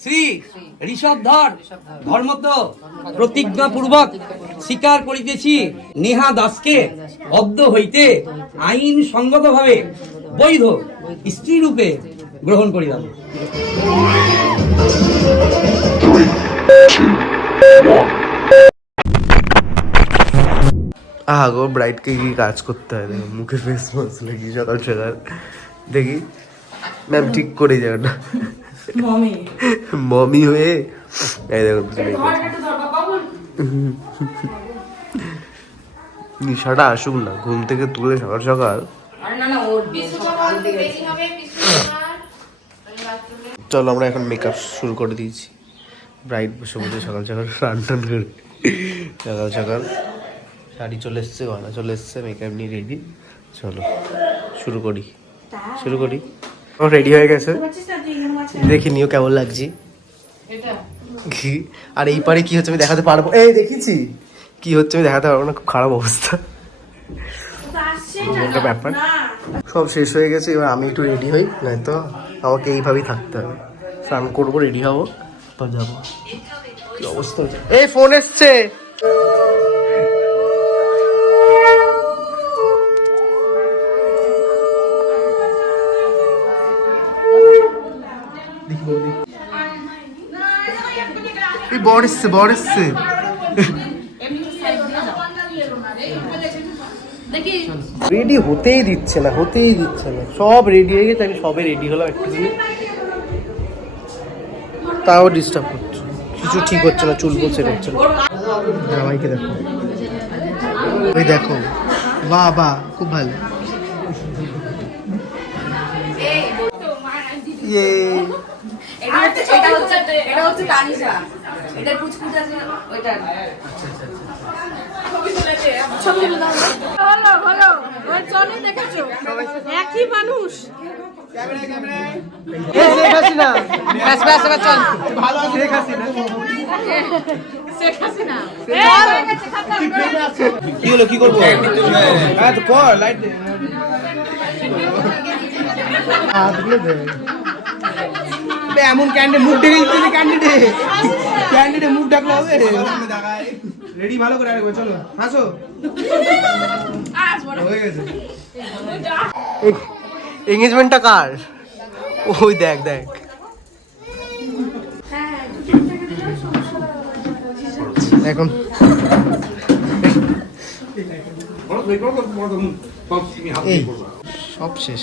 শ্রী ঋষভধর ধর্মত প্রতিজ্ঞাপূর্বক স্বীকার করিতেছি নেহা দাসকে অদ্য হইতে আইন সঙ্গতভাবে বৈধ স্ত্রী রূপে গ্রহণ করিলাম। গো ব্রাইডকে কি কাজ করতে হয় দেখো, মুখে ফেস মাস্ক লাগিয়ে সকাল সকাল দেখি ম্যাম ঠিক করে যাও না মমি হয়ে এই দেখো নিশাটা আসুক না ঘুম থেকে তুলে সকাল সকাল। চলো আমরা এখন মেকআপ শুরু করে দিয়েছি। ব্রাইড বসে বসে সকাল সকাল রান টান করে সকাল সকাল শাড়ি চলে এসছে, গয়না চলে এসছে, মেকআপ নিয়ে রেডি। চলো শুরু করি ও রেডি হয়ে গেছে, দেখি নিও কেমন লাগছে। আর এই পারে কি হচ্ছে আমি দেখাতে পারবো, এই দেখেছি কি হচ্ছে আমি দেখাতে পারবো না, খুব খারাপ অবস্থা একটা ব্যাপার। সব শেষ হয়ে গেছে, এবার আমি একটু রেডি হই, নয়তো আমাকে এইভাবেই থাকতে হবে। স্নান করবো, রেডি হবো, তো যাবো। কি অবস্থা হচ্ছে, এই ফোন এসছে। বর এসছে রেডি হতেই দিচ্ছে না, সব রেডি হয়ে গেছে, আমি সবে রেডি হলাম একটু দিনে, তাও ডিস্টার্ব করছে, কিছু ঠিক হচ্ছে না, চুল বলছে হচ্ছে না। জামাইকে দেখো, ওই দেখো, বাহ খুব ভালো। ইয়ে এটা হচ্ছে তানিশা, এটা পুচকুচ আছে ওইটা। ভালো ওই চলে দেখেছো একই মানুষ। কি হলো, কি করবো? এমন ক্যান্ডিডেট মুখ ডেকে দিচ্ছে, ক্যান্ডিডেট মুখ ডাকলে হবে। রেডি ভালো করে রাখবে, চলো হাসো। হয়ে গেছে এঙ্গেজমেন্টটা কার? ওই দেখ এখন সব শেষ।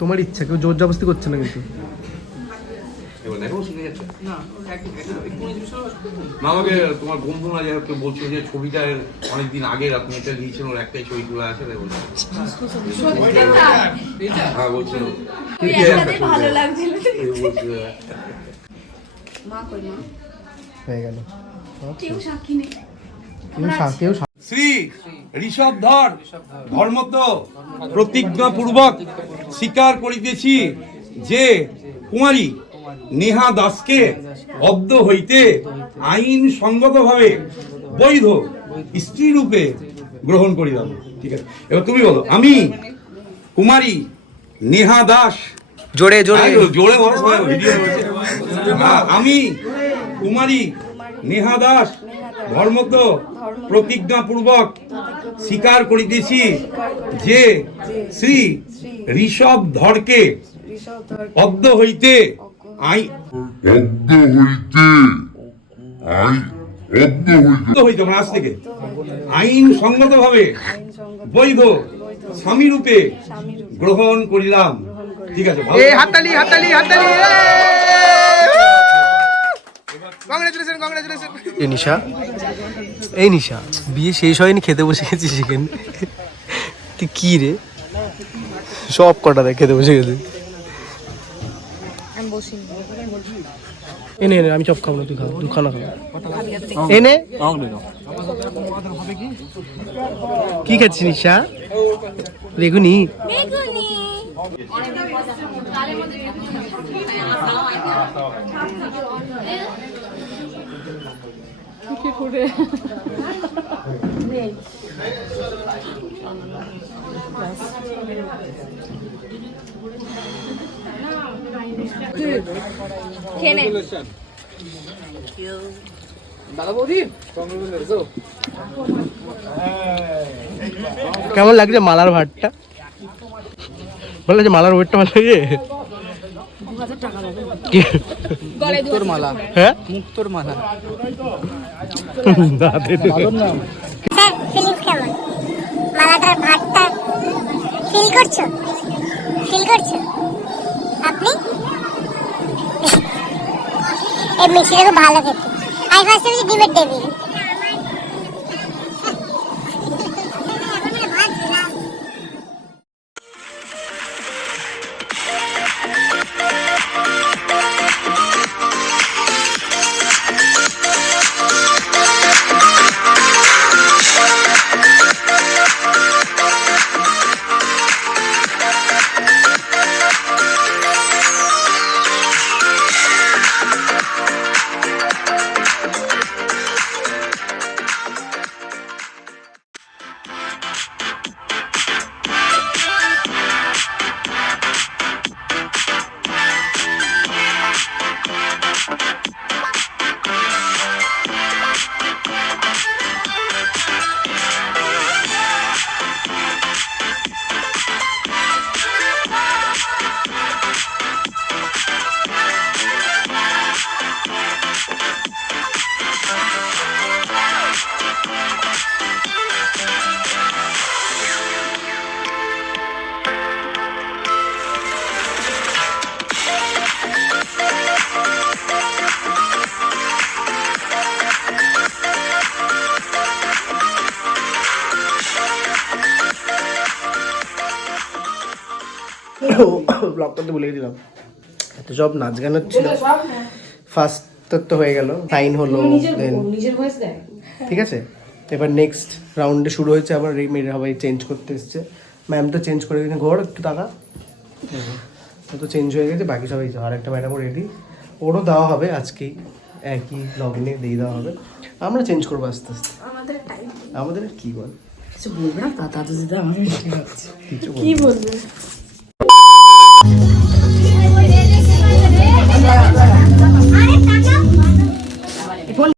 তোমার ইচ্ছা, কেউ জোর জবরদস্তি করছে না কিন্তু। আমাকে তোমার বন্ধু না যারা বলছো যে ছবিটা অনেকদিন আগের আপনি এটা দিয়েছেন, ওর একটাই ছবি তোলা আছে, হ্যাঁ বলছিল ভালো লাগছিল। হয়ে গেল। শ্রী ঋষভধর ধর্মত প্রতিজ্ঞাপূর্বক স্বীকার করিতেছি যে কুমারী নেহা দাসকে অদ্য হইতে আইন সঙ্গতভাবে বৈধ স্ত্রী রূপে গ্রহণ করিলাম। ঠিক আছে, এবার তুমি বলো। আমি কুমারী নেহা দাস, জোরে আমি কুমারী নেহা দাস ধর্মত প্রতিজ্ঞাপূর্বক স্বীকার করিতেছি যে শ্রী ঋষভধরকে অদ্য হইতে আজ থেকে আইন সঙ্গতভাবে বৈধ স্বামী রূপে গ্রহণ করিলাম। ঠিক আছে, হাততালি। এই নিশা বিয়ে শেষ হয়নি, খেতে বসে গেছি সেখানে। তুই কি রে, সব কটা দেখ খেতে বসে গেছে। এনে আমি চপ খাবো না, তুই খাও, তুই খানা খাবো। এনে কি খাচ্ছিস নিশা? বেগুনি। পুকুরে নেই। খেয়ে নে। কেমন লাগছে মালার ভাতটা? ভালো লাগছে মালার ওয়েটটা? ভালো লাগে? কি? মুক্তোর মালা। হ্যাঁ মুক্তোর মালা। স্যার ফিলিংস কেমন? মালাটার ভাতটা ফিল করছো? ফিল করছো আপনি? এই মিষ্টিটা খুব ভালো খেতে। আমি ফার্স্ট ভেবেছি ডিমের টেবিল। ব্লগ করতে ভুলে গেছিলাম। তো সব নাচ গান হচ্ছিল। ফার্স্ট তো হয়ে গেল, 9 হলো। দেন ঠিক আছে, এবার নেক্সট রাউন্ডে শুরু হয়েছে। আবার মেয়েরা সবাই চেঞ্জ করতে এসছে। ম্যাম তো চেঞ্জ করে গেছে, ঘর একটু টাকা তো চেঞ্জ হয়ে গেছে। বাকি সবাই আর একটা ম্যাডামও রেডি, ওরও দেওয়া হবে আজকেই, একই লগ্নে দিয়ে দেওয়া হবে। আমরা চেঞ্জ করবো আস্তে আস্তে। আমাদের কি বল কিছু বলবে না, তা দিদা আমাদের কিছু কি বলবে?